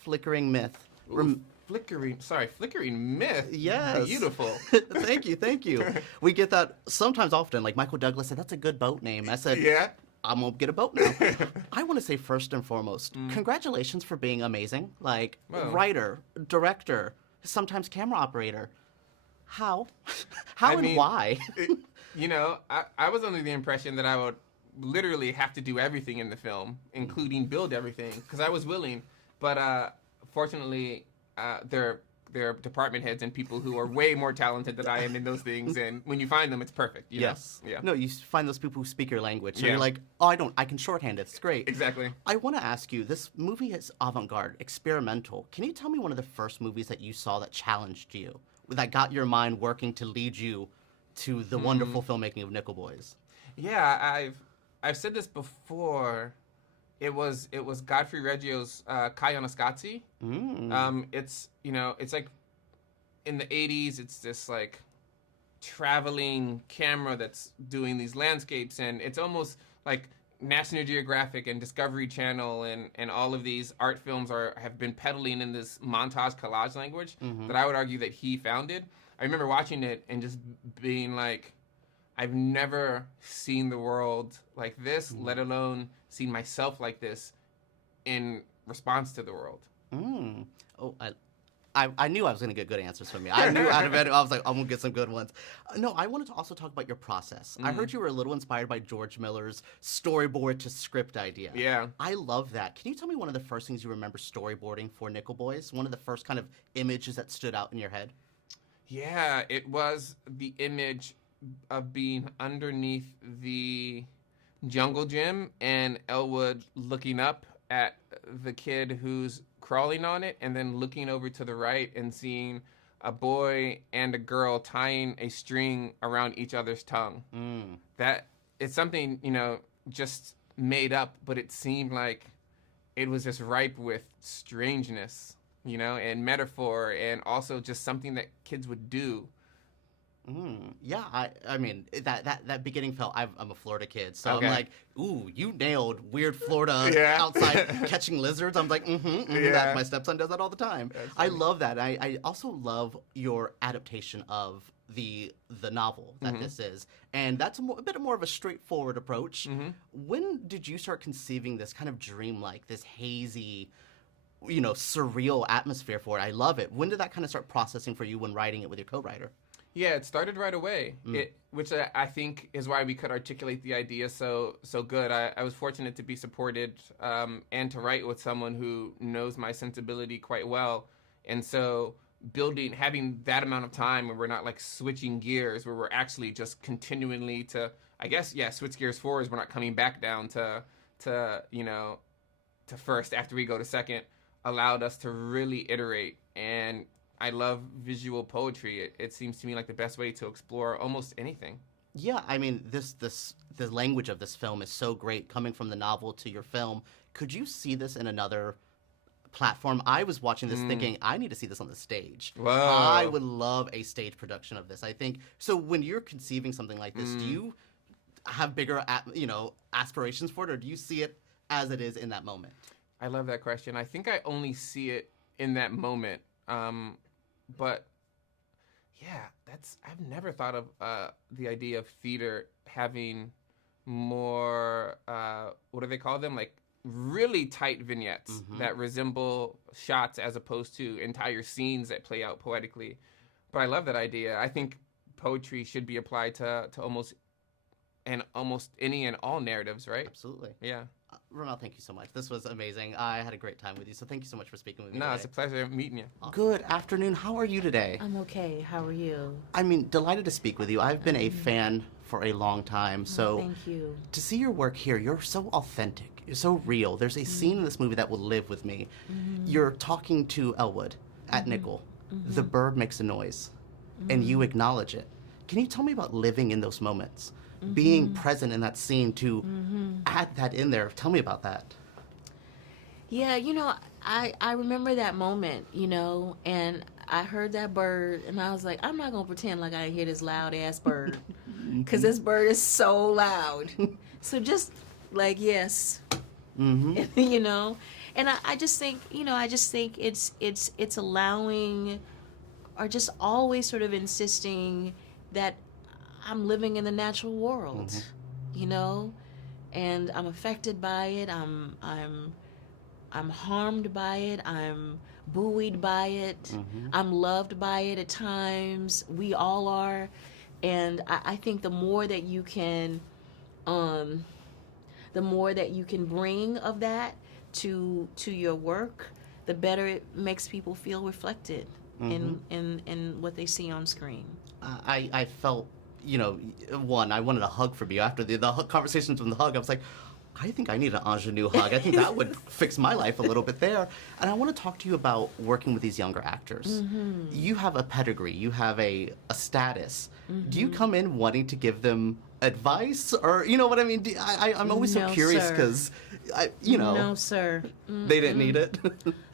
Flickering Myth. Flickering Myth? Yes. Beautiful. Thank you. We get that sometimes often. Like Michael Douglas said, that's a good boat name. I said, Yeah? I'm going to get a boat now. I want to say first and foremost, congratulations for being amazing. Like, writer, director, sometimes camera operator. How? Why? I was under the impression that I would literally have to do everything in the film, including build everything, because I was willing. But fortunately, there are department heads and people who are way more talented than I am in those things, and when you find them, it's perfect. You know? Yeah. No, you find those people who speak your language, so you're like, I can shorthand it. It's great. Exactly. I want to ask you, this movie is avant-garde, experimental. Can you tell me one of the first movies that you saw that challenged you, that got your mind working to lead you to the wonderful filmmaking of Nickel Boys? Yeah, I've said this before. It was Godfrey Reggio's Kai Ionescazzi. It's like in the 80s, it's this like traveling camera that's doing these landscapes, and it's almost like National Geographic and Discovery Channel and all of these art films have been peddling in this montage collage language that I would argue that he founded. I remember watching it and just being like, I've never seen the world like this, let alone seen myself like this in response to the world. Oh, I knew I was going to get good answers from you. I knew out of it, I was like, I'm going to get some good ones. No, I wanted to also talk about your process. I heard you were a little inspired by George Miller's storyboard to script idea. Yeah. I love that. Can you tell me one of the first things you remember storyboarding for Nickel Boys? One of the first kind of images that stood out in your head? Yeah, it was the image of being underneath the jungle gym and Elwood looking up at the kid who's crawling on it, and then looking over to the right and seeing a boy and a girl tying a string around each other's tongue. That it's something, just made up, but it seemed like it was just ripe with strangeness, and metaphor, and also just something that kids would do. Yeah, I mean, that beginning felt, I'm a Florida kid, so Okay. I'm like, ooh, you nailed weird Florida outside catching lizards. I'm like, that, my stepson does that all the time. I love that. I also love your adaptation of the novel that this is, and that's a bit more of a straightforward approach. When did you start conceiving this kind of dreamlike, this hazy, surreal atmosphere for it? I love it. When did that kind of start processing for you when writing it with your co-writer? Yeah, it started right away, which I think is why we could articulate the idea so good. I was fortunate to be supported and to write with someone who knows my sensibility quite well. And so having that amount of time where we're not like switching gears, where we're actually just continually to, switch gears forwards. We're not coming back down to first after we go to second, allowed us to really iterate. And I love visual poetry. It seems to me like the best way to explore almost anything. Yeah, I mean, the language of this film is so great, coming from the novel to your film. Could you see this in another platform? I was watching this thinking, I need to see this on the stage. Whoa. I would love a stage production of this. I think, so when you're conceiving something like this, do you have bigger, aspirations for it, or do you see it as it is in that moment? I love that question. I think I only see it in that moment. But yeah, I've never thought of the idea of theater having more, what do they call them? Like really tight vignettes that resemble shots as opposed to entire scenes that play out poetically. But I love that idea. I think poetry should be applied to almost any and all narratives, right? Absolutely. Yeah. RaMell, thank you so much. This was amazing. I had a great time with you, so thank you so much for speaking with me today. It's a pleasure meeting you. Good afternoon. How are you today? I'm okay. How are you? I mean, delighted to speak with you. I've been a fan for a long time, so thank you. To see your work here, you're so authentic. You're so real. There's a scene in this movie that will live with me. You're talking to Elwood at Nickel. The bird makes a noise, and you acknowledge it. Can you tell me about living in those moments? Being present in that scene to add that in there. Tell me about that. Yeah, I remember that moment, and I heard that bird, and I was like, I'm not going to pretend like I didn't hear this loud-ass bird, because this bird is so loud. So just, like, yes, And I just think, it's allowing, or just always sort of insisting that I'm living in the natural world, and I'm affected by it. I'm harmed by it. I'm buoyed by it. I'm loved by it at times. We all are. And I think the more that you can bring of that to your work, the better it makes people feel reflected in what they see on screen. I felt, I wanted a hug from you after the conversations from the hug. I was like, I think I need an Aunjanue hug. I think that would fix my life a little bit there. And I want to talk to you about working with these younger actors. You have a pedigree. You have a status. Do you come in wanting to give them advice? Or, you know what I mean? I'm always so curious because, No, sir. They didn't need it?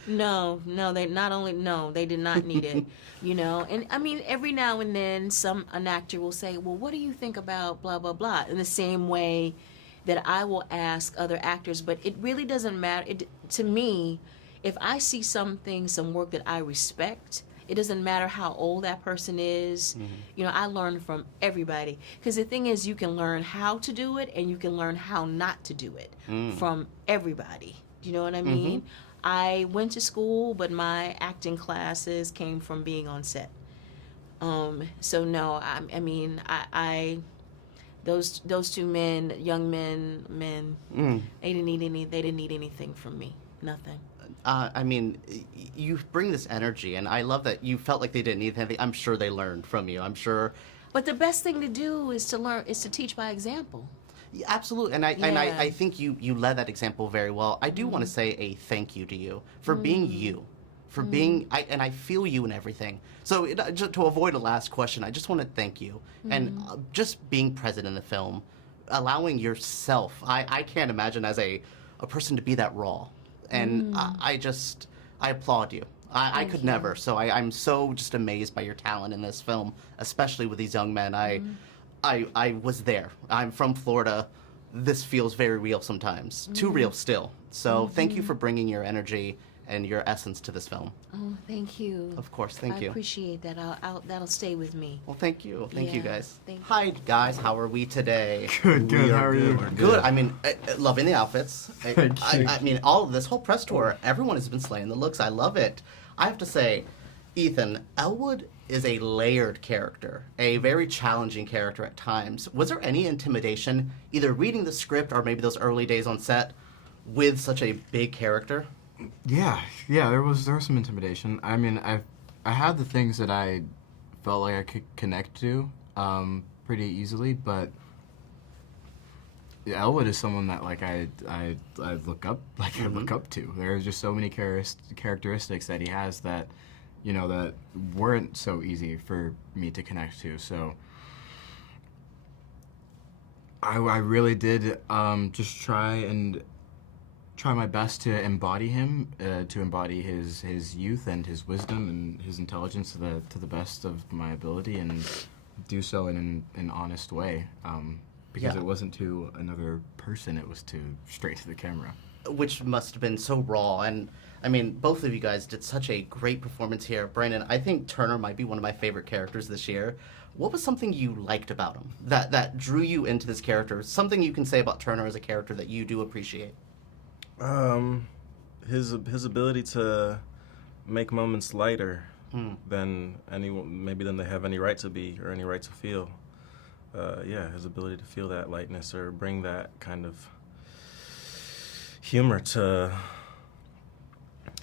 No, they did not need it. And I mean, every now and then an actor will say, well, what do you think about blah, blah, blah? In the same way that I will ask other actors, but it really doesn't matter. To me, if I see some work that I respect, it doesn't matter how old that person is. I learn from everybody. Because the thing is, you can learn how to do it, and you can learn how not to do it from everybody. Do you know what I mean? I went to school, but my acting classes came from being on set. So no, I those two men, young men, they didn't need anything from me. Nothing. I mean, you bring this energy, and I love that you felt like they didn't need anything. I'm sure they learned from you. I'm sure. But the best thing to do is to teach by example. Yeah, absolutely, and I think you led that example very well. I do want to say a thank you to you for being you. For being, and I feel you in everything. So just to avoid a last question, I just want to thank you. And just being present in the film, allowing yourself, I can't imagine as a person to be that raw. And I applaud you. I could never. So I'm so just amazed by your talent in this film, especially with these young men. I was there. I'm from Florida. This feels very real sometimes. Too real still. So thank you for bringing your energy and your essence to this film. Oh, thank you. Of course, thank you. I appreciate that. That'll stay with me. Well, thank you. Thank you, guys. Thank you. Hi, guys. How are we today? Good. How are you? Good. I mean, loving the outfits. I mean, all of this whole press tour, everyone has been slaying the looks. I love it. I have to say, Ethan, Elwood is a layered character, a very challenging character at times. Was there any intimidation, either reading the script or maybe those early days on set, with such a big character? Yeah, there was some intimidation. I mean, I had the things that I felt like I could connect to pretty easily, but Elwood is someone that I look up to. There's just so many characteristics that he has that that weren't so easy for me to connect to. So I really did just try my best to embody him, to embody his youth and his wisdom and his intelligence to the best of my ability, and do so in an honest way. Because it wasn't to another person; it was straight to the camera. Which must have been so raw. And I mean, both of you guys did such a great performance here. Brandon, I think Turner might be one of my favorite characters this year. What was something you liked about him that drew you into this character? Something you can say about Turner as a character that you do appreciate? His ability to make moments lighter than they have any right to be or any right to feel. His ability to feel that lightness or bring that kind of humor to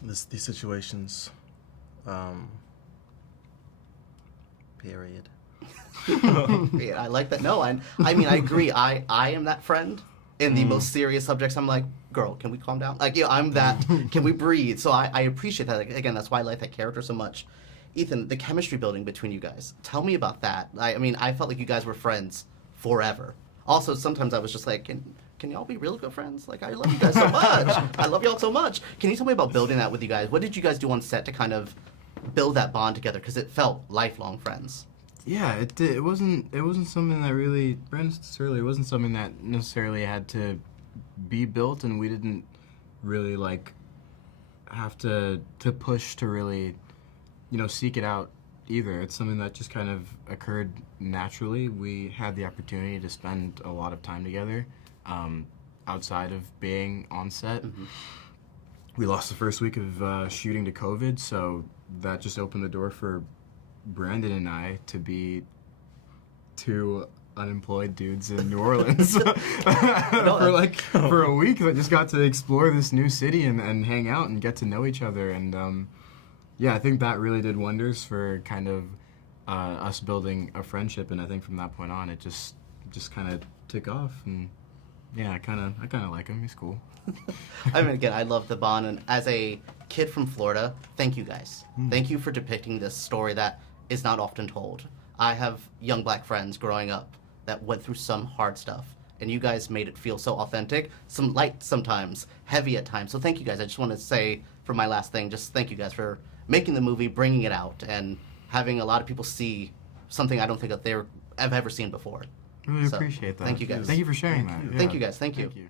these situations. Period. Yeah, I like that. No, I mean, I agree. I am that friend. In the most serious subjects, I'm like, girl, can we calm down? I'm that, can we breathe? So I appreciate that. Again, that's why I like that character so much. Ethan, the chemistry building between you guys, tell me about that. I mean, I felt like you guys were friends forever. Also, sometimes I was just like, can y'all be real good friends? I love you guys so much. I love y'all so much. Can you tell me about building that with you guys? What did you guys do on set to kind of build that bond together? Because it felt lifelong friends. Yeah, it did. It wasn't something that really, it wasn't something that necessarily had to be built, and we didn't really have to push to really, seek it out either. It's something that just kind of occurred naturally. We had the opportunity to spend a lot of time together outside of being on set. Mm-hmm. We lost the first week of shooting to COVID, so that just opened the door for Brandon and I to be two unemployed dudes in New Orleans for a week. I just got to explore this new city and hang out and get to know each other. And I think that really did wonders for kind of us building a friendship. And I think from that point on, it just kind of took off. And I kind of like him. He's cool. I mean, again, I love the bond. And as a kid from Florida, thank you guys. Thank you for depicting this story that is not often told. I have young black friends growing up that went through some hard stuff, and you guys made it feel so authentic, some light sometimes, heavy at times. So thank you guys. I just want to say for my last thing, just thank you guys for making the movie, bringing it out, and having a lot of people see something I don't think that I've ever seen before. I really appreciate that. Thank you guys. Thank you for sharing that. Thank you guys. Thank you. Thank you.